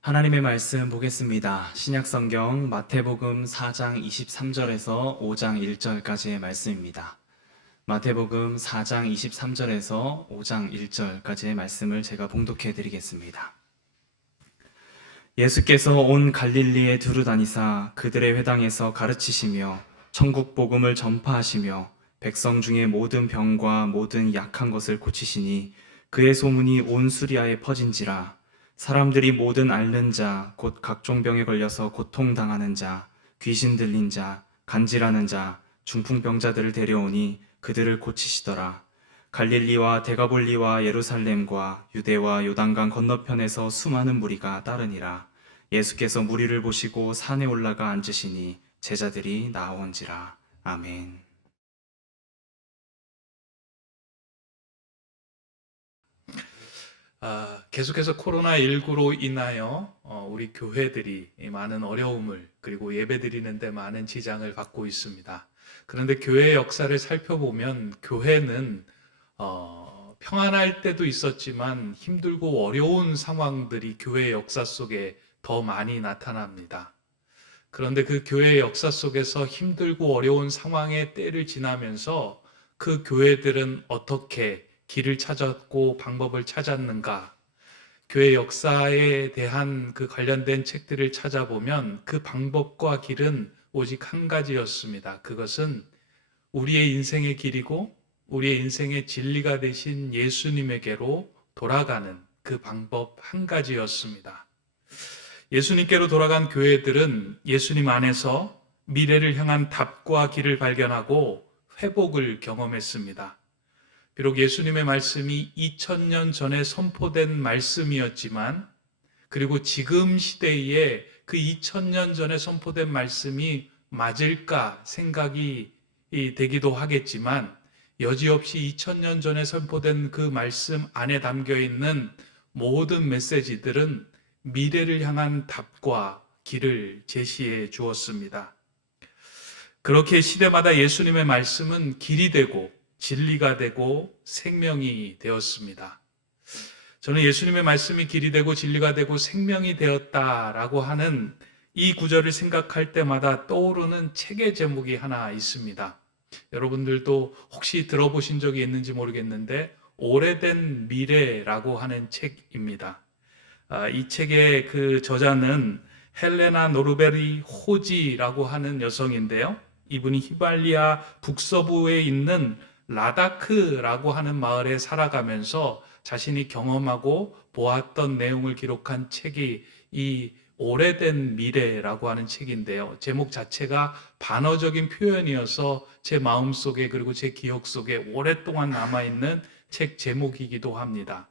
하나님의 말씀 보겠습니다. 신약성경 마태복음 4장 23절에서 5장 1절까지의 말씀입니다. 마태복음 4장 23절에서 5장 1절까지의 말씀을 제가 봉독해 드리겠습니다. 예수께서 온 갈릴리에 두루 다니사 그들의 회당에서 가르치시며 천국 복음을 전파하시며 백성 중에 모든 병과 모든 약한 것을 고치시니 그의 소문이 온 수리아에 퍼진지라. 사람들이 모든 앓는 자, 곧 각종 병에 걸려서 고통당하는 자, 귀신 들린 자, 간질하는 자, 중풍병자들을 데려오니 그들을 고치시더라. 갈릴리와 데가볼리와 예루살렘과 유대와 요단강 건너편에서 수많은 무리가 따르니라. 예수께서 무리를 보시고 산에 올라가 앉으시니 제자들이 나온지라. 아멘. 계속해서 코로나19로 인하여 우리 교회들이 많은 어려움을 그리고 예배드리는데 많은 지장을 받고 있습니다. 그런데 교회의 역사를 살펴보면 교회는 평안할 때도 있었지만 힘들고 어려운 상황들이 교회의 역사 속에 더 많이 나타납니다. 그런데 그 교회의 역사 속에서 힘들고 어려운 상황의 때를 지나면서 그 교회들은 어떻게 길을 찾았고 방법을 찾았는가? 교회 역사에 대한 그 관련된 책들을 찾아보면 그 방법과 길은 오직 한 가지였습니다. 그것은 우리의 인생의 길이고 우리의 인생의 진리가 되신 예수님에게로 돌아가는 그 방법 한 가지였습니다. 예수님께로 돌아간 교회들은 예수님 안에서 미래를 향한 답과 길을 발견하고 회복을 경험했습니다. 비록 예수님의 말씀이 2000년 전에 선포된 말씀이었지만, 그리고 지금 시대에 그 2000년 전에 선포된 말씀이 맞을까 생각이 되기도 하겠지만, 여지없이 2000년 전에 선포된 그 말씀 안에 담겨 있는 모든 메시지들은 미래를 향한 답과 길을 제시해 주었습니다. 그렇게 시대마다 예수님의 말씀은 길이 되고 진리가 되고 생명이 되었습니다. 저는 예수님의 말씀이 길이 되고 진리가 되고 생명이 되었다라고 하는 이 구절을 생각할 때마다 떠오르는 책의 제목이 하나 있습니다. 여러분들도 혹시 들어보신 적이 있는지 모르겠는데 오래된 미래라고 하는 책입니다. 이 책의 그 저자는 헬레나 노르베리 호지라고 하는 여성인데요. 이분이 히발리아 북서부에 있는 라다크라고 하는 마을에 살아가면서 자신이 경험하고 보았던 내용을 기록한 책이 이 오래된 미래라고 하는 책인데요. 제목 자체가 반어적인 표현이어서 제 마음속에 그리고 제 기억 속에 오랫동안 남아있는 책 제목이기도 합니다.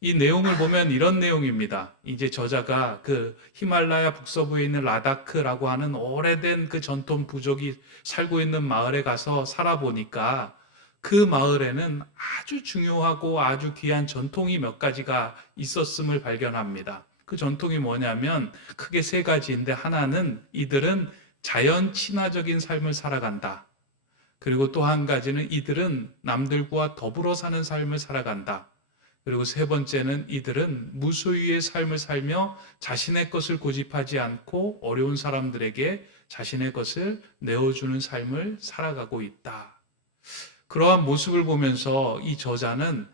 이 내용을 보면 이런 내용입니다. 이제 저자가 그 히말라야 북서부에 있는 라다크라고 하는 오래된 그 전통 부족이 살고 있는 마을에 가서 살아보니까 그 마을에는 아주 중요하고 아주 귀한 전통이 몇 가지가 있었음을 발견합니다. 그 전통이 뭐냐면 크게 세 가지인데, 하나는 이들은 자연 친화적인 삶을 살아간다. 그리고 또 한 가지는 이들은 남들과 더불어 사는 삶을 살아간다. 그리고 세 번째는 이들은 무소유의 삶을 살며 자신의 것을 고집하지 않고 어려운 사람들에게 자신의 것을 내어주는 삶을 살아가고 있다. 그러한 모습을 보면서 이 저자는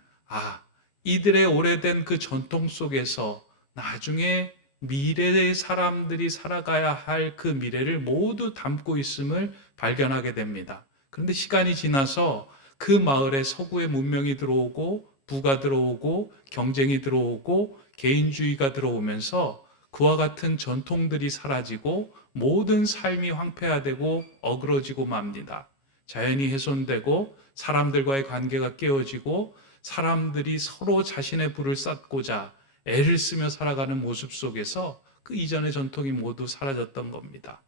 이들의 오래된 그 전통 속에서 나중에 미래의 사람들이 살아가야 할 그 미래를 모두 담고 있음을 발견하게 됩니다. 그런데 시간이 지나서 그 마을에 서구의 문명이 들어오고 부가 들어오고 경쟁이 들어오고 개인주의가 들어오면서 그와 같은 전통들이 사라지고 모든 삶이 황폐화되고 어그러지고 맙니다. 자연이 훼손되고 사람들과의 관계가 깨어지고 사람들이 서로 자신의 부를 쌓고자 애를 쓰며 살아가는 모습 속에서 그 이전의 전통이 모두 사라졌던 겁니다.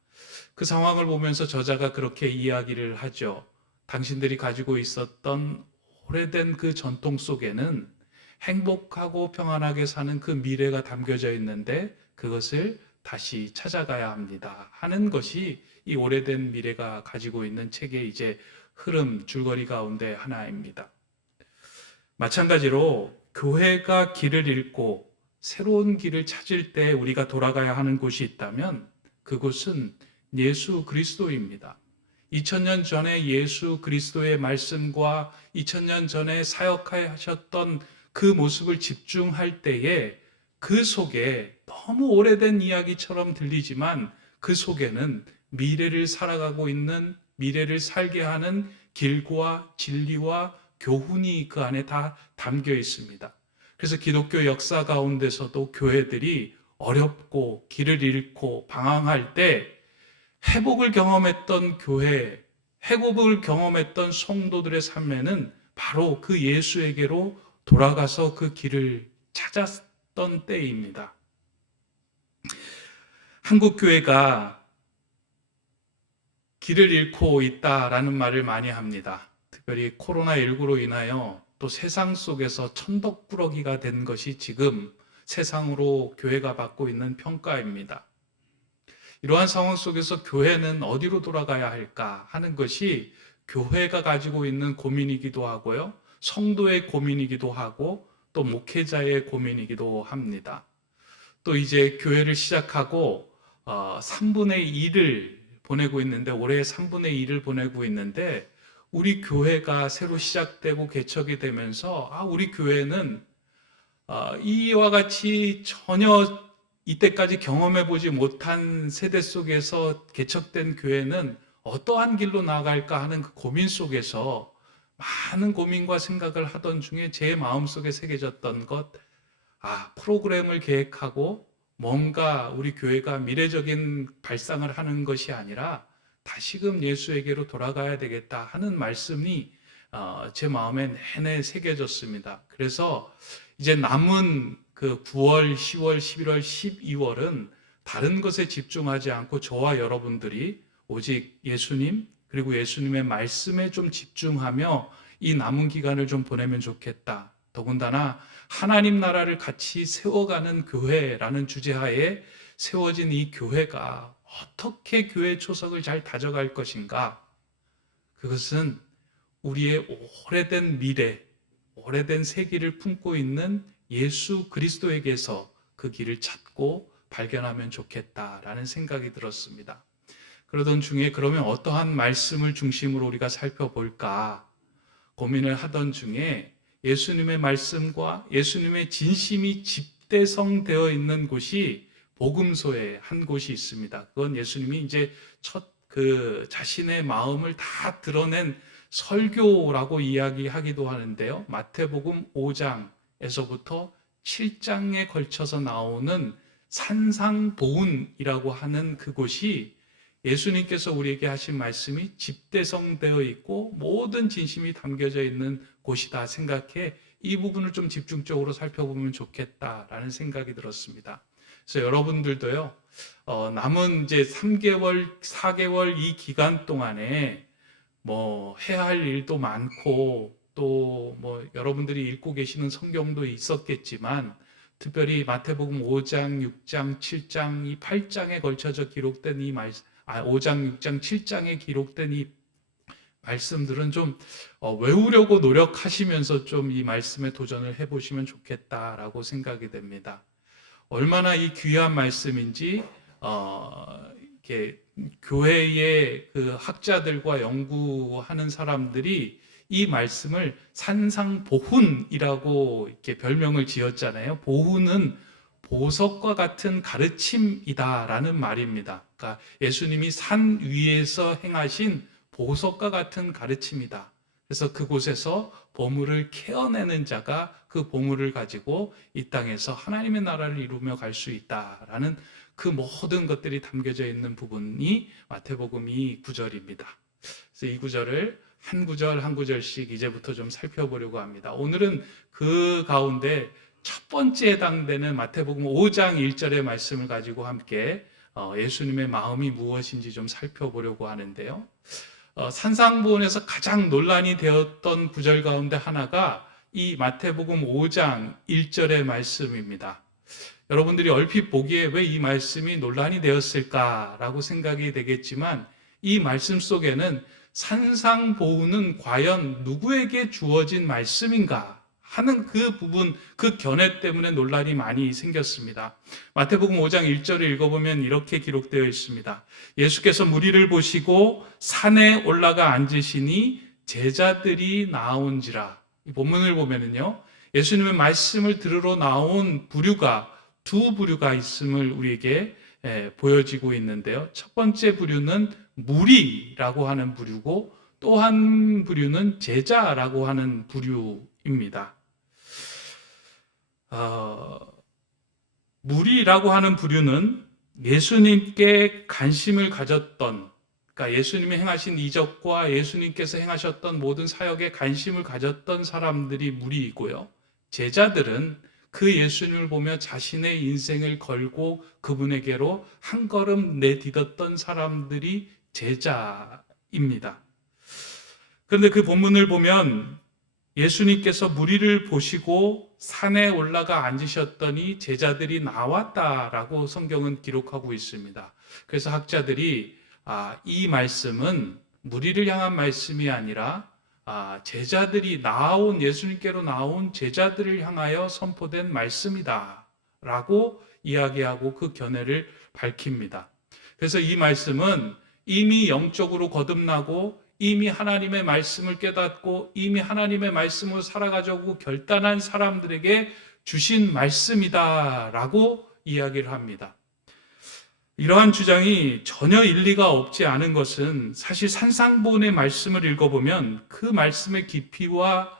그 상황을 보면서 저자가 그렇게 이야기를 하죠. 당신들이 가지고 있었던 오래된 그 전통 속에는 행복하고 평안하게 사는 그 미래가 담겨져 있는데 그것을 다시 찾아가야 합니다 하는 것이 이 오래된 미래가 가지고 있는 책의 이제 흐름, 줄거리 가운데 하나입니다. 마찬가지로 교회가 길을 잃고 새로운 길을 찾을 때 우리가 돌아가야 하는 곳이 있다면 그곳은 예수 그리스도입니다. 2000년 전에 예수 그리스도의 말씀과 2000년 전에 사역하셨던 그 모습을 집중할 때에 그 속에 너무 오래된 이야기처럼 들리지만 그 속에는 미래를 살아가고 있는, 미래를 살게 하는 길과 진리와 교훈이 그 안에 다 담겨 있습니다. 그래서 기독교 역사 가운데서도 교회들이 어렵고 길을 잃고 방황할 때 회복을 경험했던 교회, 회복을 경험했던 성도들의 삶에는 바로 그 예수에게로 돌아가서 그 길을 찾았던 때입니다. 한국 교회가 길을 잃고 있다라는 말을 많이 합니다. 특별히 코로나19로 인하여 또 세상 속에서 천덕꾸러기가 된 것이 지금 세상으로 교회가 받고 있는 평가입니다. 이러한 상황 속에서 교회는 어디로 돌아가야 할까 하는 것이 교회가 가지고 있는 고민이기도 하고요. 성도의 고민이기도 하고 또 목회자의 고민이기도 합니다. 또 이제 교회를 시작하고 3분의 2를 보내고 있는데, 올해 3분의 2를 보내고 있는데, 우리 교회가 새로 시작되고 개척이 되면서 우리 교회는 이와 같이 전혀 이때까지 경험해 보지 못한 세대 속에서 개척된 교회는 어떠한 길로 나아갈까 하는 그 고민 속에서 많은 고민과 생각을 하던 중에 제 마음속에 새겨졌던 것, 프로그램을 계획하고 뭔가 우리 교회가 미래적인 발상을 하는 것이 아니라 다시금 예수에게로 돌아가야 되겠다 하는 말씀이 제 마음에 내내 새겨졌습니다. 그래서 이제 남은 그 9월, 10월, 11월, 12월은 다른 것에 집중하지 않고 저와 여러분들이 오직 예수님 그리고 예수님의 말씀에 좀 집중하며 이 남은 기간을 좀 보내면 좋겠다. 더군다나 하나님 나라를 같이 세워가는 교회라는 주제하에 세워진 이 교회가 어떻게 교회 초석을 잘 다져갈 것인가? 그것은 우리의 오래된 미래, 오래된 세기를 품고 있는 예수 그리스도에게서 그 길을 찾고 발견하면 좋겠다라는 생각이 들었습니다. 그러던 중에 그러면 어떠한 말씀을 중심으로 우리가 살펴볼까 고민을 하던 중에 예수님의 말씀과 예수님의 진심이 집대성되어 있는 곳이 복음서에 한 곳이 있습니다. 그건 예수님이 이제 자신의 마음을 다 드러낸 설교라고 이야기하기도 하는데요. 마태복음 5장에서부터 7장에 걸쳐서 나오는 산상보훈이라고 하는 그곳이 예수님께서 우리에게 하신 말씀이 집대성되어 있고 모든 진심이 담겨져 있는 곳이다 생각해 이 부분을 좀 집중적으로 살펴보면 좋겠다라는 생각이 들었습니다. 그래서 여러분들도요, 남은 이제 3개월, 4개월 이 기간 동안에 해야 할 일도 많고 또 여러분들이 읽고 계시는 성경도 있었겠지만 특별히 마태복음 5장, 6장, 7장, 이 8장에 걸쳐서 기록된 이 5장, 6장, 7장에 기록된 이 말씀들은 좀 외우려고 노력하시면서 좀 이 말씀에 도전을 해보시면 좋겠다라고 생각이 됩니다. 얼마나 이 귀한 말씀인지 이렇게 교회의 그 학자들과 연구하는 사람들이 이 말씀을 산상보훈이라고 이렇게 별명을 지었잖아요. 보훈은 보석과 같은 가르침이다라는 말입니다. 그러니까 예수님이 산 위에서 행하신 보석과 같은 가르침이다. 그래서 그곳에서 보물을 캐어내는 자가 그 보물을 가지고 이 땅에서 하나님의 나라를 이루며 갈 수 있다라는 그 모든 것들이 담겨져 있는 부분이 마태복음 이 구절입니다. 그래서 이 구절을 한 구절 한 구절씩 이제부터 좀 살펴보려고 합니다. 오늘은 그 가운데 첫 번째 해당되는 마태복음 5장 1절의 말씀을 가지고 함께 예수님의 마음이 무엇인지 좀 살펴보려고 하는데요. 산상보훈에서 가장 논란이 되었던 구절 가운데 하나가 이 마태복음 5장 1절의 말씀입니다. 여러분들이 얼핏 보기에 왜 이 말씀이 논란이 되었을까라고 생각이 되겠지만 이 말씀 속에는 산상보훈은 과연 누구에게 주어진 말씀인가 하는 그 부분, 그 견해 때문에 논란이 많이 생겼습니다. 마태복음 5장 1절을 읽어보면 이렇게 기록되어 있습니다. 예수께서 무리를 보시고 산에 올라가 앉으시니 제자들이 나온지라. 이 본문을 보면은요, 예수님의 말씀을 들으러 나온 부류가 두 부류가 있음을 우리에게 보여지고 있는데요. 첫 번째 부류는 무리라고 하는 부류고 또 한 부류는 제자라고 하는 부류입니다. 무리라고 하는 부류는 예수님께 관심을 가졌던, 그러니까 예수님이 행하신 이적과 예수님께서 행하셨던 모든 사역에 관심을 가졌던 사람들이 무리이고요. 제자들은 그 예수님을 보며 자신의 인생을 걸고 그분에게로 한 걸음 내딛었던 사람들이 제자입니다. 그런데 그 본문을 보면 예수님께서 무리를 보시고 산에 올라가 앉으셨더니 제자들이 나왔다라고 성경은 기록하고 있습니다. 그래서 학자들이 이 말씀은 무리를 향한 말씀이 아니라 제자들이 예수님께로 나온 제자들을 향하여 선포된 말씀이다 라고 이야기하고 그 견해를 밝힙니다. 그래서 이 말씀은 이미 영적으로 거듭나고 이미 하나님의 말씀을 깨닫고 이미 하나님의 말씀으로 살아가자고 결단한 사람들에게 주신 말씀이다 라고 이야기를 합니다. 이러한 주장이 전혀 일리가 없지 않은 것은 사실 산상보훈의 말씀을 읽어보면 그 말씀의 깊이와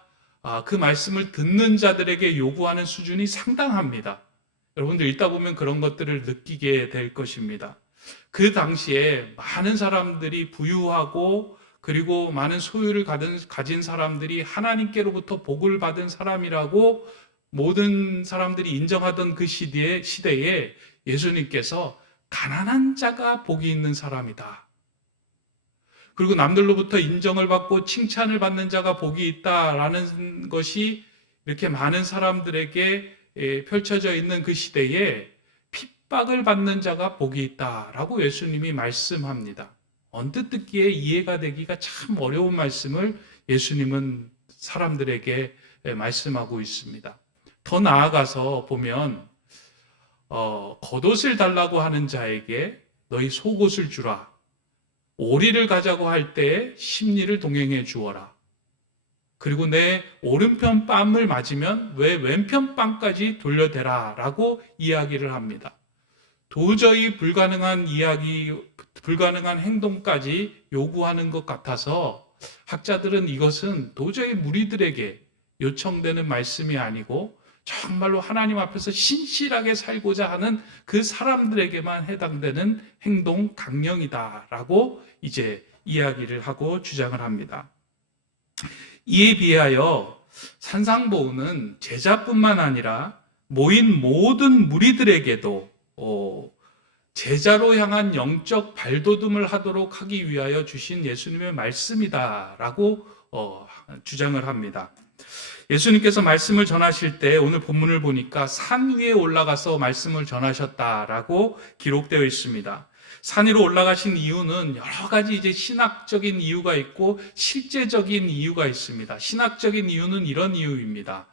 그 말씀을 듣는 자들에게 요구하는 수준이 상당합니다. 여러분들 읽다 보면 그런 것들을 느끼게 될 것입니다. 그 당시에 많은 사람들이 부유하고 그리고 많은 소유를 가진 사람들이 하나님께로부터 복을 받은 사람이라고 모든 사람들이 인정하던 그 시대에 예수님께서 가난한 자가 복이 있는 사람이다. 그리고 남들로부터 인정을 받고 칭찬을 받는 자가 복이 있다라는 것이 이렇게 많은 사람들에게 펼쳐져 있는 그 시대에 핍박을 받는 자가 복이 있다라고 예수님이 말씀합니다. 언뜻 듣기에 이해가 되기가 참 어려운 말씀을 예수님은 사람들에게 말씀하고 있습니다. 더 나아가서 보면 겉옷을 달라고 하는 자에게 너희 속옷을 주라. 오리를 가자고 할 때 십리를 동행해 주어라. 그리고 내 오른편 뺨을 맞으면 왜 왼편 뺨까지 돌려대라 라고 이야기를 합니다. 도저히 불가능한 행동까지 요구하는 것 같아서 학자들은 이것은 도저히 무리들에게 요청되는 말씀이 아니고 정말로 하나님 앞에서 신실하게 살고자 하는 그 사람들에게만 해당되는 행동 강령이다라고 이제 이야기를 하고 주장을 합니다. 이에 비하여 산상보훈은 제자뿐만 아니라 모인 모든 무리들에게도 제자로 향한 영적 발돋움을 하도록 하기 위하여 주신 예수님의 말씀이다라고 주장을 합니다. 예수님께서 말씀을 전하실 때 오늘 본문을 보니까 산 위에 올라가서 말씀을 전하셨다라고 기록되어 있습니다. 산 위로 올라가신 이유는 여러 가지 이제 신학적인 이유가 있고 실제적인 이유가 있습니다. 신학적인 이유는 이런 이유입니다.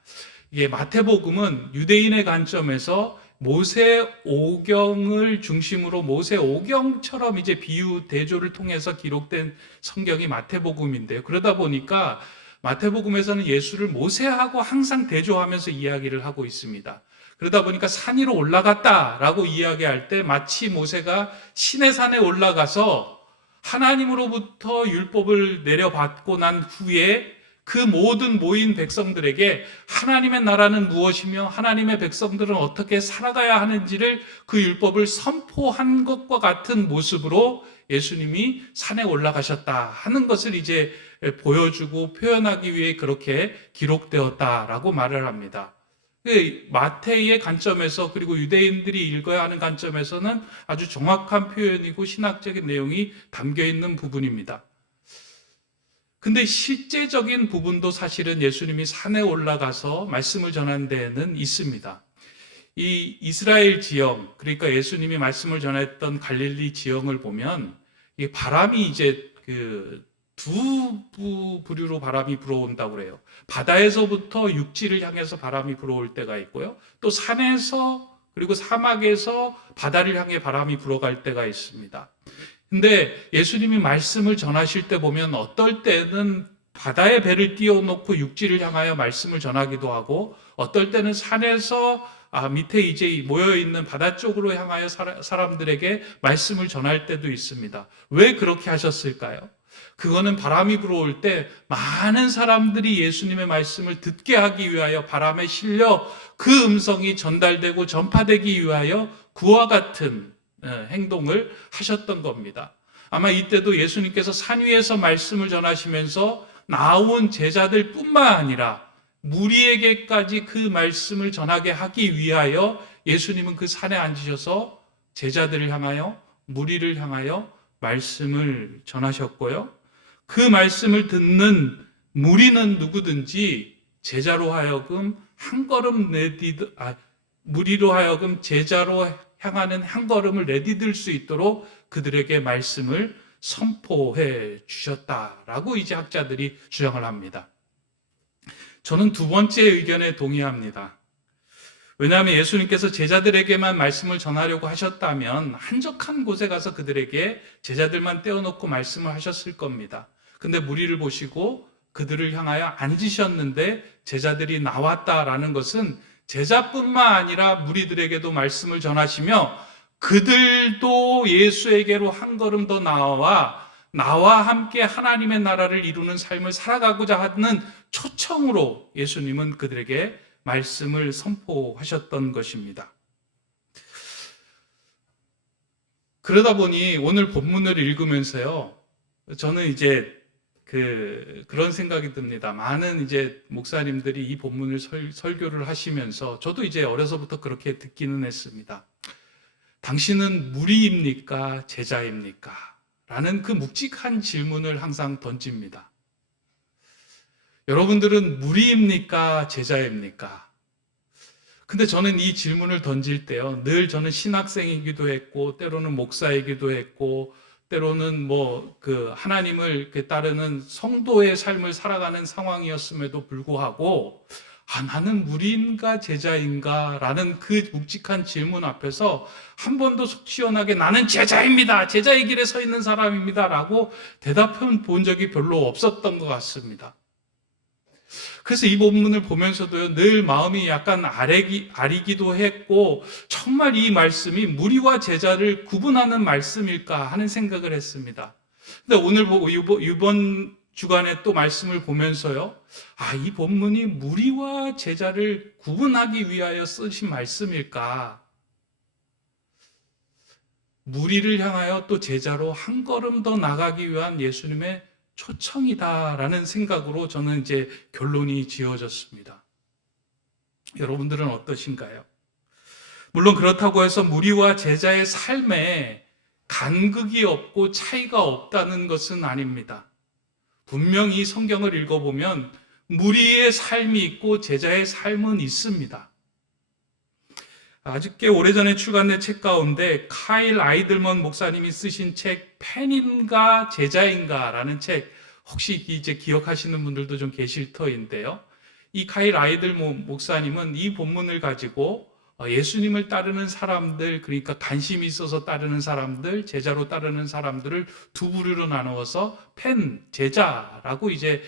이게 마태복음은 유대인의 관점에서 모세오경을 중심으로 모세오경처럼 이제 비유 대조를 통해서 기록된 성경이 마태복음인데요. 그러다 보니까 마태복음에서는 예수를 모세하고 항상 대조하면서 이야기를 하고 있습니다. 그러다 보니까 산 위로 올라갔다라고 이야기할 때 마치 모세가 시내산에 올라가서 하나님으로부터 율법을 내려받고 난 후에 그 모든 모인 백성들에게 하나님의 나라는 무엇이며 하나님의 백성들은 어떻게 살아가야 하는지를 그 율법을 선포한 것과 같은 모습으로 예수님이 산에 올라가셨다 하는 것을 이제 보여주고 표현하기 위해 그렇게 기록되었다라고 말을 합니다. 마태의 관점에서 그리고 유대인들이 읽어야 하는 관점에서는 아주 정확한 표현이고 신학적인 내용이 담겨 있는 부분입니다. 근데 실제적인 부분도 사실은 예수님이 산에 올라가서 말씀을 전한 데에는 있습니다. 이 이스라엘 지형, 그러니까 예수님이 말씀을 전했던 갈릴리 지형을 보면 이 바람이 이제 두 부류로 바람이 불어온다고 그래요. 바다에서부터 육지를 향해서 바람이 불어올 때가 있고요. 또 산에서 그리고 사막에서 바다를 향해 바람이 불어갈 때가 있습니다. 근데 예수님이 말씀을 전하실 때 보면 어떨 때는 바다에 배를 띄워놓고 육지를 향하여 말씀을 전하기도 하고 어떨 때는 산에서 밑에 이제 모여있는 바다 쪽으로 향하여 사람들에게 말씀을 전할 때도 있습니다. 왜 그렇게 하셨을까요? 그거는 바람이 불어올 때 많은 사람들이 예수님의 말씀을 듣게 하기 위하여 바람에 실려 그 음성이 전달되고 전파되기 위하여 그와 같은 행동을 하셨던 겁니다. 아마 이때도 예수님께서 산 위에서 말씀을 전하시면서 나온 제자들 뿐만 아니라 무리에게까지 그 말씀을 전하게 하기 위하여 예수님은 그 산에 앉으셔서 제자들을 향하여 무리를 향하여 말씀을 전하셨고요. 그 말씀을 듣는 무리는 누구든지 제자로 하여금 한 걸음 무리로 하여금 제자로 향하는 한 걸음을 내디딜 수 있도록 그들에게 말씀을 선포해 주셨다라고 이제 학자들이 주장을 합니다. 저는 두 번째 의견에 동의합니다. 왜냐하면 예수님께서 제자들에게만 말씀을 전하려고 하셨다면 한적한 곳에 가서 그들에게 제자들만 떼어놓고 말씀을 하셨을 겁니다. 근데 무리를 보시고 그들을 향하여 앉으셨는데 제자들이 나왔다라는 것은 제자뿐만 아니라 무리들에게도 말씀을 전하시며 그들도 예수에게로 한 걸음 더 나와 함께 하나님의 나라를 이루는 삶을 살아가고자 하는 초청으로 예수님은 그들에게 말씀을 선포하셨던 것입니다. 그러다 보니 오늘 본문을 읽으면서요, 저는 이제 그런 생각이 듭니다. 많은 이제 목사님들이 이 본문을 설교를 하시면서 저도 이제 어려서부터 그렇게 듣기는 했습니다. 당신은 무리입니까? 제자입니까? 라는 그 묵직한 질문을 항상 던집니다. 여러분들은 무리입니까? 제자입니까? 근데 저는 이 질문을 던질 때요, 늘 저는 신학생이기도 했고, 때로는 목사이기도 했고, 때로는 하나님을 따르는 성도의 삶을 살아가는 상황이었음에도 불구하고, 나는 무리인가 제자인가? 라는 그 묵직한 질문 앞에서 한 번도 속 시원하게 나는 제자입니다. 제자의 길에 서 있는 사람입니다. 라고 대답해 본 적이 별로 없었던 것 같습니다. 그래서 이 본문을 보면서도요, 늘 마음이 약간 아리기도 했고, 정말 이 말씀이 무리와 제자를 구분하는 말씀일까 하는 생각을 했습니다. 근데 오늘 보고 이번 주간에 또 말씀을 보면서요, 이 본문이 무리와 제자를 구분하기 위하여 쓰신 말씀일까? 무리를 향하여 또 제자로 한 걸음 더 나가기 위한 예수님의 초청이다라는 생각으로 저는 이제 결론이 지어졌습니다. 여러분들은 어떠신가요? 물론 그렇다고 해서 무리와 제자의 삶에 간극이 없고 차이가 없다는 것은 아닙니다. 분명히 성경을 읽어보면 무리의 삶이 있고 제자의 삶은 있습니다. 아주 꽤 오래전에 출간된 책 가운데 카일 아이들먼 목사님이 쓰신 책 팬인가 제자인가 라는 책, 혹시 이제 기억하시는 분들도 좀 계실 터인데요. 이 카일 아이들먼 목사님은 이 본문을 가지고 예수님을 따르는 사람들, 그러니까 관심이 있어서 따르는 사람들, 제자로 따르는 사람들을 두 부류로 나누어서 팬, 제자라고 이제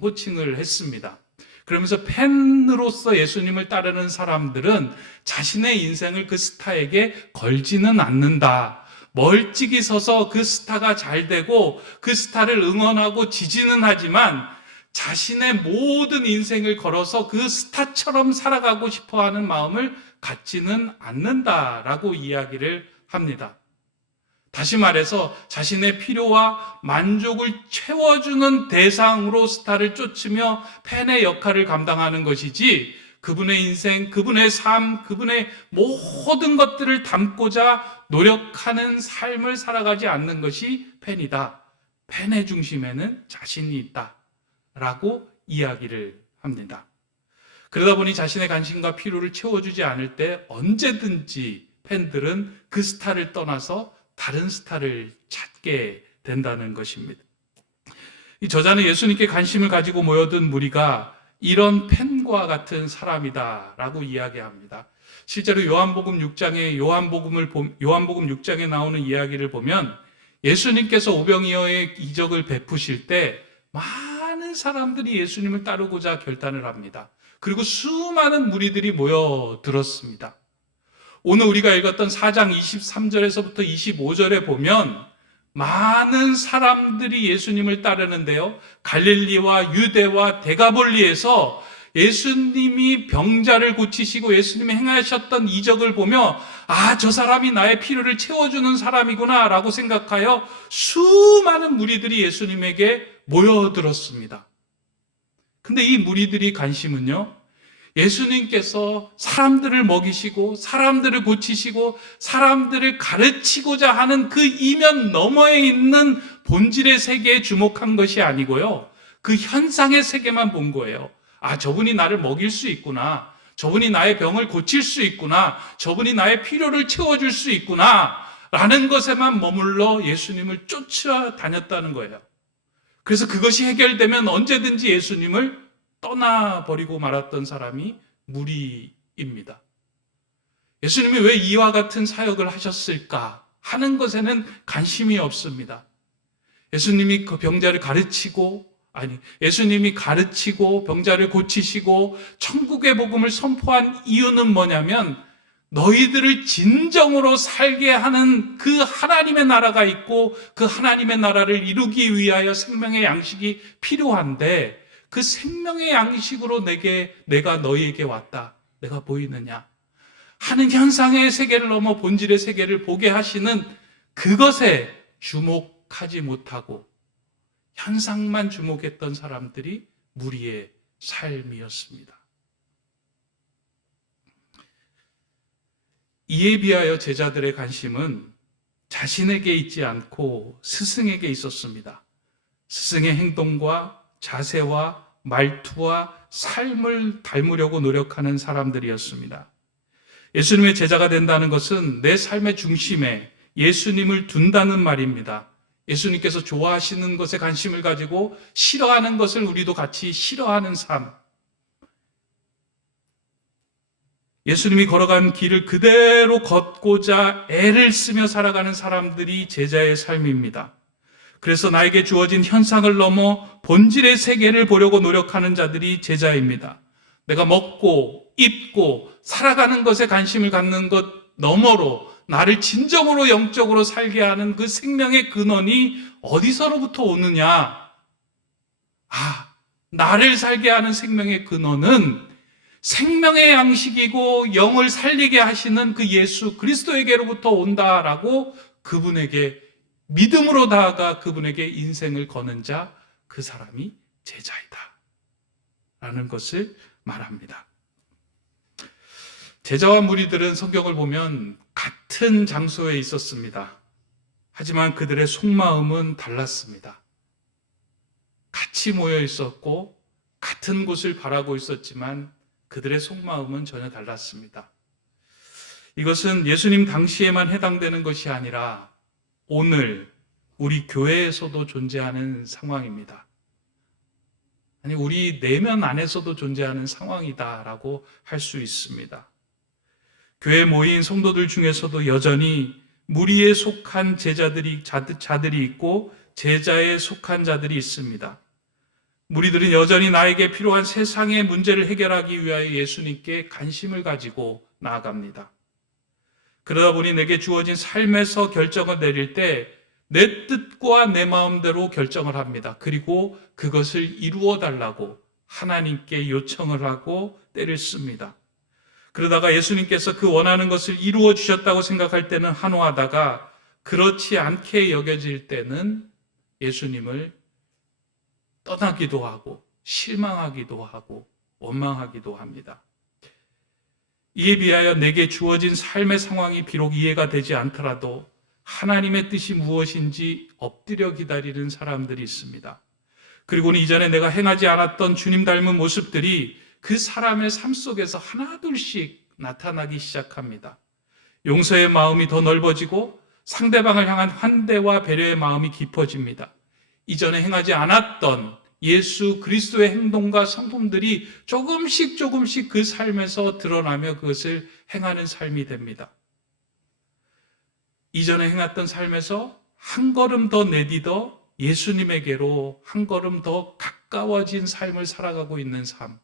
호칭을 했습니다. 그러면서 팬으로서 예수님을 따르는 사람들은 자신의 인생을 그 스타에게 걸지는 않는다. 멀찍이 서서 그 스타가 잘 되고 그 스타를 응원하고 지지는 하지만 자신의 모든 인생을 걸어서 그 스타처럼 살아가고 싶어하는 마음을 갖지는 않는다라고 이야기를 합니다. 다시 말해서 자신의 필요와 만족을 채워주는 대상으로 스타를 쫓으며 팬의 역할을 감당하는 것이지, 그분의 인생, 그분의 삶, 그분의 모든 것들을 담고자 노력하는 삶을 살아가지 않는 것이 팬이다. 팬의 중심에는 자신이 있다. 라고 이야기를 합니다. 그러다 보니 자신의 관심과 필요를 채워주지 않을 때 언제든지 팬들은 그 스타를 떠나서 다른 스타를 찾게 된다는 것입니다. 이 저자는 예수님께 관심을 가지고 모여든 무리가 이런 펜과 같은 사람이다라고 이야기합니다. 실제로 요한복음 6장에 나오는 이야기를 보면 예수님께서 오병이어의 이적을 베푸실 때 많은 사람들이 예수님을 따르고자 결단을 합니다. 그리고 수많은 무리들이 모여들었습니다. 오늘 우리가 읽었던 4장 23절에서부터 25절에 보면 많은 사람들이 예수님을 따르는데요. 갈릴리와 유대와 데가볼리에서 예수님이 병자를 고치시고 예수님이 행하셨던 이적을 보며 저 사람이 나의 필요를 채워주는 사람이구나 라고 생각하여 수많은 무리들이 예수님에게 모여들었습니다. 근데 이 무리들이 관심은요, 예수님께서 사람들을 먹이시고 사람들을 고치시고 사람들을 가르치고자 하는 그 이면 너머에 있는 본질의 세계에 주목한 것이 아니고요, 그 현상의 세계만 본 거예요. 저분이 나를 먹일 수 있구나, 저분이 나의 병을 고칠 수 있구나, 저분이 나의 필요를 채워줄 수 있구나 라는 것에만 머물러 예수님을 쫓아다녔다는 거예요. 그래서 그것이 해결되면 언제든지 예수님을 떠나버리고 말았던 사람이 무리입니다. 예수님이 왜 이와 같은 사역을 하셨을까 하는 것에는 관심이 없습니다. 예수님이 그 병자를 예수님이 가르치고 병자를 고치시고 천국의 복음을 선포한 이유는 뭐냐면 너희들을 진정으로 살게 하는 그 하나님의 나라가 있고 그 하나님의 나라를 이루기 위하여 생명의 양식이 필요한데 그 생명의 양식으로 내가 너희에게 왔다. 내가 보이느냐? 하는 현상의 세계를 넘어 본질의 세계를 보게 하시는 그것에 주목하지 못하고 현상만 주목했던 사람들이 무리의 삶이었습니다. 이에 비하여 제자들의 관심은 자신에게 있지 않고 스승에게 있었습니다. 스승의 행동과 자세와 말투와 삶을 닮으려고 노력하는 사람들이었습니다. 예수님의 제자가 된다는 것은 내 삶의 중심에 예수님을 둔다는 말입니다. 예수님께서 좋아하시는 것에 관심을 가지고 싫어하는 것을 우리도 같이 싫어하는 삶. 예수님이 걸어간 길을 그대로 걷고자 애를 쓰며 살아가는 사람들이 제자의 삶입니다. 그래서 나에게 주어진 현상을 넘어 본질의 세계를 보려고 노력하는 자들이 제자입니다. 내가 먹고 입고 살아가는 것에 관심을 갖는 것 너머로 나를 진정으로 영적으로 살게 하는 그 생명의 근원이 어디서로부터 오느냐? 나를 살게 하는 생명의 근원은 생명의 양식이고 영을 살리게 하시는 그 예수 그리스도에게로부터 온다라고 그분에게 믿음으로 나아가 그분에게 인생을 거는 자, 그 사람이 제자이다 라는 것을 말합니다. 제자와 무리들은 성경을 보면 같은 장소에 있었습니다. 하지만 그들의 속마음은 달랐습니다. 같이 모여 있었고 같은 곳을 바라고 있었지만 그들의 속마음은 전혀 달랐습니다. 이것은 예수님 당시에만 해당되는 것이 아니라 오늘 우리 교회에서도 존재하는 상황입니다. 우리 내면 안에서도 존재하는 상황이다라고 할 수 있습니다. 교회 모인 성도들 중에서도 여전히 무리에 속한 자들이 있고 제자에 속한 자들이 있습니다. 무리들은 여전히 나에게 필요한 세상의 문제를 해결하기 위하여 예수님께 관심을 가지고 나아갑니다. 그러다 보니 내게 주어진 삶에서 결정을 내릴 때 내 뜻과 내 마음대로 결정을 합니다. 그리고 그것을 이루어 달라고 하나님께 요청을 하고 때를 씁니다. 그러다가 예수님께서 그 원하는 것을 이루어 주셨다고 생각할 때는 환호하다가 그렇지 않게 여겨질 때는 예수님을 떠나기도 하고 실망하기도 하고 원망하기도 합니다. 이에 비하여 내게 주어진 삶의 상황이 비록 이해가 되지 않더라도 하나님의 뜻이 무엇인지 엎드려 기다리는 사람들이 있습니다. 그리고는 이전에 내가 행하지 않았던 주님 닮은 모습들이 그 사람의 삶 속에서 하나둘씩 나타나기 시작합니다. 용서의 마음이 더 넓어지고 상대방을 향한 환대와 배려의 마음이 깊어집니다. 이전에 행하지 않았던 예수 그리스도의 행동과 성품들이 조금씩 그 삶에서 드러나며 그것을 행하는 삶이 됩니다. 이전에 행했던 삶에서 한 걸음 더 내딛어 예수님에게로 한 걸음 더 가까워진 삶을 살아가고 있는 삶,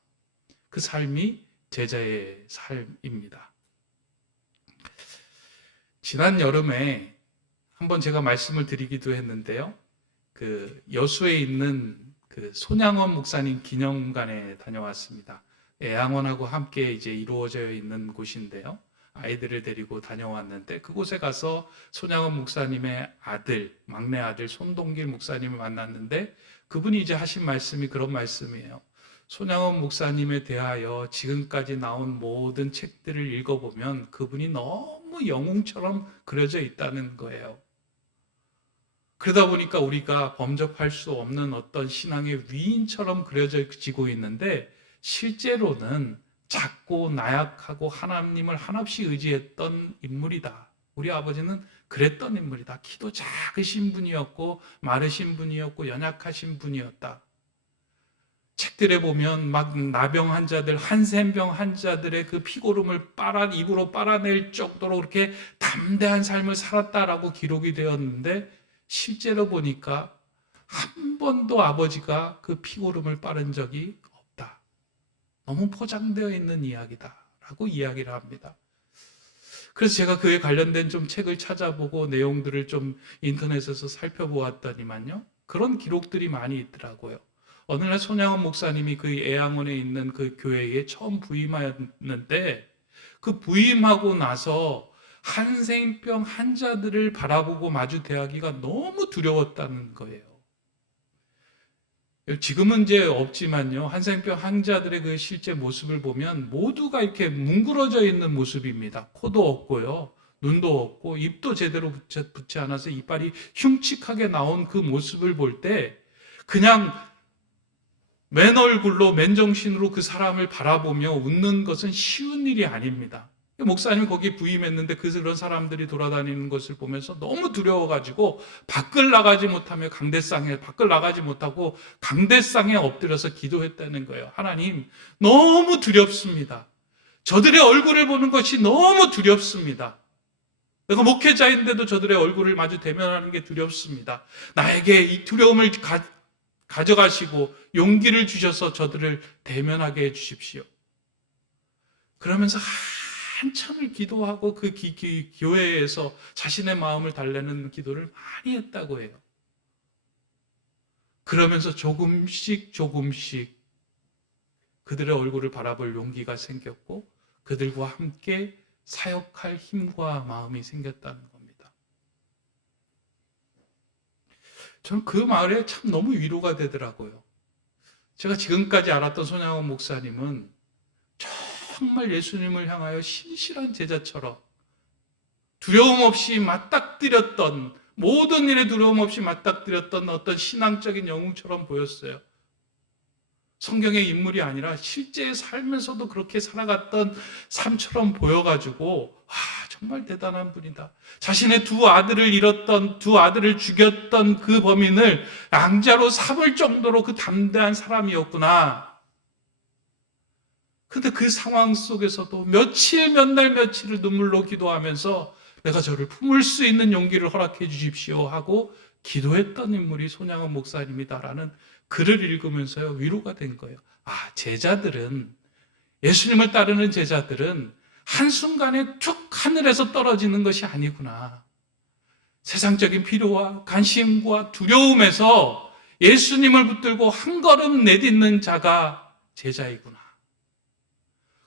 그 삶이 제자의 삶입니다. 지난 여름에 한번 제가 말씀을 드리기도 했는데요. 그 여수에 있는 그 손양원 목사님 기념관에 다녀왔습니다. 애양원하고 함께 이제 이루어져 있는 곳인데요. 아이들을 데리고 다녀왔는데 그곳에 가서 손양원 목사님의 아들, 막내 아들 손동길 목사님을 만났는데 그분이 이제 하신 말씀이 그런 말씀이에요. 손양원 목사님에 대하여 지금까지 나온 모든 책들을 읽어보면 그분이 너무 영웅처럼 그려져 있다는 거예요. 그러다 보니까 우리가 범접할 수 없는 어떤 신앙의 위인처럼 그려지고 있는데 실제로는 작고 나약하고 하나님을 한없이 의지했던 인물이다. 우리 아버지는 그랬던 인물이다. 키도 작으신 분이었고 마르신 분이었고 연약하신 분이었다. 책들에 보면 막 나병 환자들, 한센병 환자들의 그 피고름을 입으로 빨아낼 정도로 그렇게 담대한 삶을 살았다라고 기록이 되었는데 실제로 보니까 한 번도 아버지가 그 피고름을 빨은 적이 없다. 너무 포장되어 있는 이야기다라고 이야기를 합니다. 그래서 제가 그에 관련된 좀 책을 찾아보고 내용들을 좀 인터넷에서 살펴보았더니만요. 그런 기록들이 많이 있더라고요. 어느 날 손양원 목사님이 그 애양원에 있는 그 교회에 처음 부임하였는데 그 부임하고 나서 한센병 환자들을 바라보고 마주 대하기가 너무 두려웠다는 거예요. 지금은 이제 없지만요. 한센병 환자들의 그 실제 모습을 보면 모두가 이렇게 뭉그러져 있는 모습입니다. 코도 없고요. 눈도 없고 입도 제대로 붙지 않아서 이빨이 흉측하게 나온 그 모습을 볼 때 그냥 맨 얼굴로 맨정신으로 그 사람을 바라보며 웃는 것은 쉬운 일이 아닙니다. 목사님 거기 부임했는데 그런 사람들이 돌아다니는 것을 보면서 너무 두려워가지고 밖을 나가지 못하고 강대상에 엎드려서 기도했다는 거예요. 하나님, 너무 두렵습니다. 저들의 얼굴을 보는 것이 너무 두렵습니다. 내가 목회자인데도 저들의 얼굴을 마주 대면하는 게 두렵습니다. 나에게 이 두려움을 가져가시고 용기를 주셔서 저들을 대면하게 해주십시오. 그러면서 한참을 기도하고 그 교회에서 자신의 마음을 달래는 기도를 많이 했다고 해요. 그러면서 조금씩 그들의 얼굴을 바라볼 용기가 생겼고 그들과 함께 사역할 힘과 마음이 생겼다는 겁니다. 저는 그 말에 참 너무 위로가 되더라고요. 제가 지금까지 알았던 손양원 목사님은 정말 예수님을 향하여 신실한 제자처럼 두려움 없이 맞닥뜨렸던, 모든 일에 두려움 없이 맞닥뜨렸던 어떤 신앙적인 영웅처럼 보였어요. 성경의 인물이 아니라 실제 삶에서도 그렇게 살아갔던 삶처럼 보여가지고 정말 대단한 분이다. 자신의 두 아들을 죽였던 그 범인을 양자로 삼을 정도로 그 담대한 사람이었구나. 근데 그 상황 속에서도 몇 날 며칠을 눈물로 기도하면서 내가 저를 품을 수 있는 용기를 허락해 주십시오 하고 기도했던 인물이 손양원 목사님이다라는 글을 읽으면서요 위로가 된 거예요. 예수님을 따르는 제자들은 한순간에 툭 하늘에서 떨어지는 것이 아니구나. 세상적인 필요와 관심과 두려움에서 예수님을 붙들고 한 걸음 내딛는 자가 제자이구나.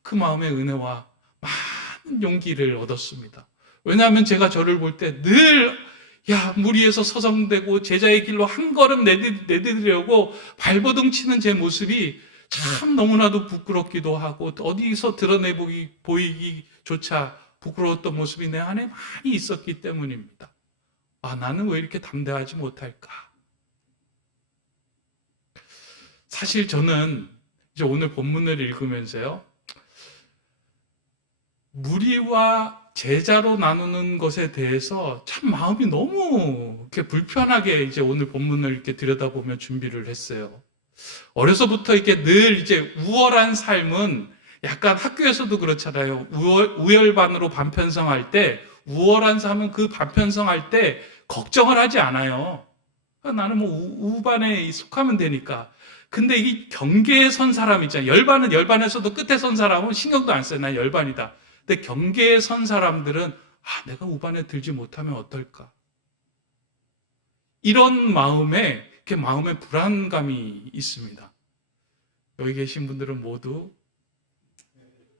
그 마음의 은혜와 많은 용기를 얻었습니다. 왜냐하면 제가 저를 볼 때 늘 무리에서 서성대고 제자의 길로 한 걸음 내딛으려고 발버둥 치는 제 모습이 참 너무나도 부끄럽기도 하고 어디서 드러내 보이기조차 부끄러웠던 모습이 내 안에 많이 있었기 때문입니다. 나는 왜 이렇게 담대하지 못할까? 사실 저는 이제 오늘 본문을 읽으면서요 무리와 제자로 나누는 것에 대해서 참 마음이 너무 이렇게 불편하게 이제 오늘 본문을 이렇게 들여다보며 준비를 했어요. 어려서부터 이렇게 늘 이제 우월한 삶은 약간 학교에서도 그렇잖아요. 우열반으로 반편성할 때 우월한 삶은 그 반편성할 때 걱정을 하지 않아요. 나는 뭐 우반에 속하면 되니까. 근데 이 경계에 선 사람 있잖아요. 열반은 열반에서도 끝에 선 사람은 신경도 안 써요. 난 열반이다. 근데 경계에 선 사람들은 내가 우반에 들지 못하면 어떨까? 이런 마음에 이렇게 마음에 불안감이 있습니다. 여기 계신 분들은 모두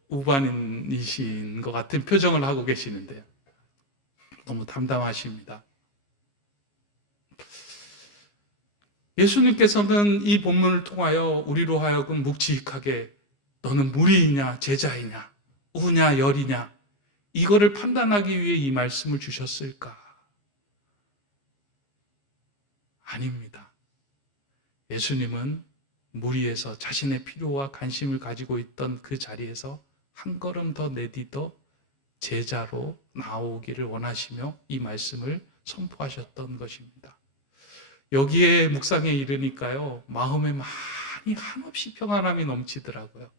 우반이신 것 같은 표정을 하고 계시는데요. 너무 담담하십니다. 예수님께서는 이 본문을 통하여 우리로 하여금 묵직하게 너는 무리이냐 제자이냐 우냐 열이냐 이거를 판단하기 위해 이 말씀을 주셨을까? 아닙니다. 예수님은 무리에서 자신의 필요와 관심을 가지고 있던 그 자리에서 한 걸음 더 내딛어 제자로 나오기를 원하시며 이 말씀을 선포하셨던 것입니다. 여기에 묵상에 이르니까요, 마음에 많이 한없이 평안함이 넘치더라고요.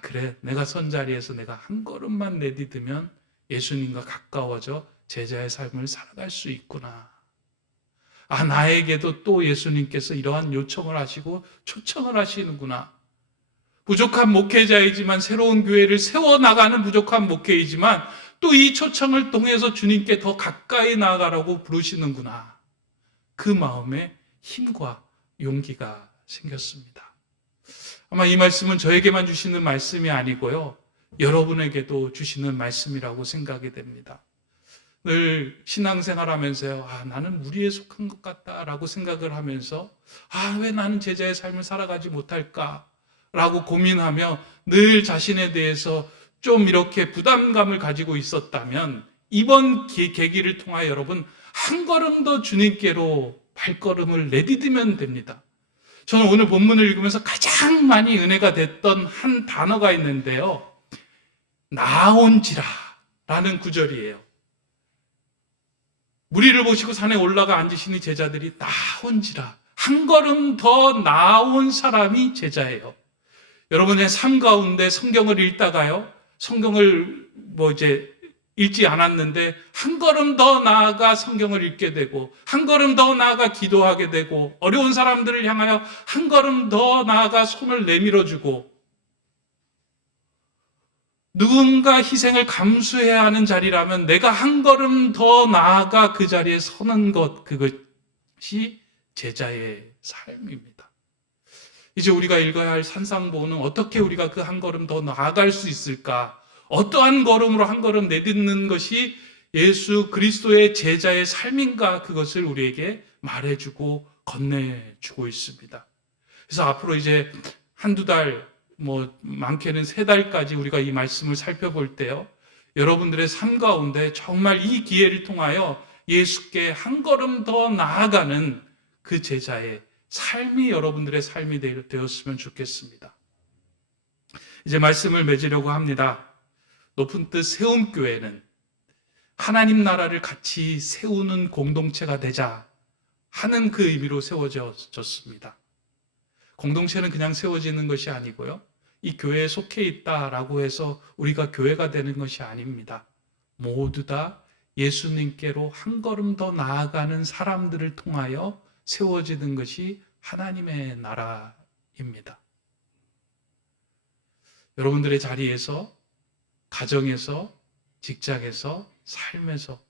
그래, 내가 선 자리에서 내가 한 걸음만 내딛으면 예수님과 가까워져 제자의 삶을 살아갈 수 있구나. 나에게도 또 예수님께서 이러한 요청을 하시고 초청을 하시는구나. 부족한 목회자이지만 새로운 교회를 세워나가는 부족한 목회이지만 또 이 초청을 통해서 주님께 더 가까이 나아가라고 부르시는구나. 그 마음에 힘과 용기가 생겼습니다. 아마 이 말씀은 저에게만 주시는 말씀이 아니고요. 여러분에게도 주시는 말씀이라고 생각이 됩니다. 늘 신앙생활 하면서요. 나는 무리에 속한 것 같다라고 생각을 하면서 왜 나는 제자의 삶을 살아가지 못할까? 라고 고민하며 늘 자신에 대해서 좀 이렇게 부담감을 가지고 있었다면 이번 계기를 통하여 여러분 한 걸음 더 주님께로 발걸음을 내디디면 됩니다. 저는 오늘 본문을 읽으면서 가장 많이 은혜가 됐던 한 단어가 있는데요. 나온지라 라는 구절이에요. 무리를 보시고 산에 올라가 앉으시니 제자들이 나온지라. 한 걸음 더 나온 사람이 제자예요. 여러분의 삶 가운데 성경을 읽다가요. 성경을 읽지 않았는데 한 걸음 더 나아가 성경을 읽게 되고 한 걸음 더 나아가 기도하게 되고 어려운 사람들을 향하여 한 걸음 더 나아가 손을 내밀어주고 누군가 희생을 감수해야 하는 자리라면 내가 한 걸음 더 나아가 그 자리에 서는 것, 그것이 제자의 삶입니다. 이제 우리가 읽어야 할 산상보는 어떻게 우리가 그 한 걸음 더 나아갈 수 있을까? 어떠한 걸음으로 한 걸음 내딛는 것이 예수 그리스도의 제자의 삶인가? 그것을 우리에게 말해주고 건네주고 있습니다. 그래서 앞으로 이제 한두 달, 많게는 3달까지 우리가 이 말씀을 살펴볼 때요. 여러분들의 삶 가운데 정말 이 기회를 통하여 예수께 한 걸음 더 나아가는 그 제자의 삶이 여러분들의 삶이 되었으면 좋겠습니다. 이제 말씀을 맺으려고 합니다. 높은 뜻 세움교회는 하나님 나라를 같이 세우는 공동체가 되자 하는 그 의미로 세워졌습니다. 공동체는 그냥 세워지는 것이 아니고요. 이 교회에 속해 있다라고 해서 우리가 교회가 되는 것이 아닙니다. 모두 다 예수님께로 한 걸음 더 나아가는 사람들을 통하여 세워지는 것이 하나님의 나라입니다. 여러분들의 자리에서, 가정에서, 직장에서, 삶에서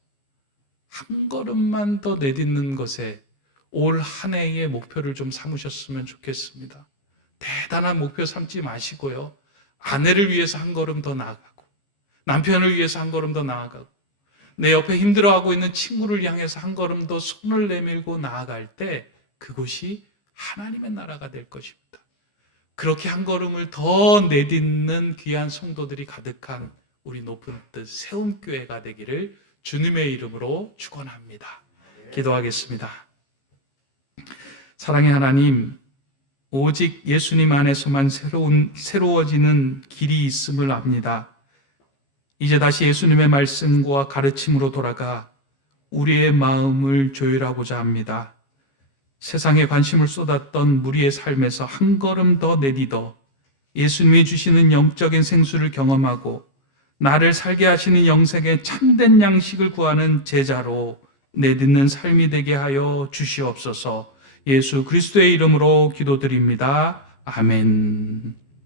한 걸음만 더 내딛는 것에 올 한 해의 목표를 좀 삼으셨으면 좋겠습니다. 대단한 목표 삼지 마시고요. 아내를 위해서 한 걸음 더 나아가고, 남편을 위해서 한 걸음 더 나아가고, 내 옆에 힘들어하고 있는 친구를 향해서 한 걸음 더 손을 내밀고 나아갈 때 그것이 하나님의 나라가 될 것입니다. 그렇게 한 걸음을 더 내딛는 귀한 성도들이 가득한 우리 높은 뜻 세움교회가 되기를 주님의 이름으로 축원합니다. 기도하겠습니다. 사랑의 하나님, 오직 예수님 안에서만 새로워지는 길이 있음을 압니다. 이제 다시 예수님의 말씀과 가르침으로 돌아가 우리의 마음을 조율하고자 합니다. 세상에 관심을 쏟았던 우리의 삶에서 한 걸음 더 내딛어 예수님이 주시는 영적인 생수를 경험하고 나를 살게 하시는 영생의 참된 양식을 구하는 제자로 내딛는 삶이 되게 하여 주시옵소서. 예수 그리스도의 이름으로 기도드립니다. 아멘.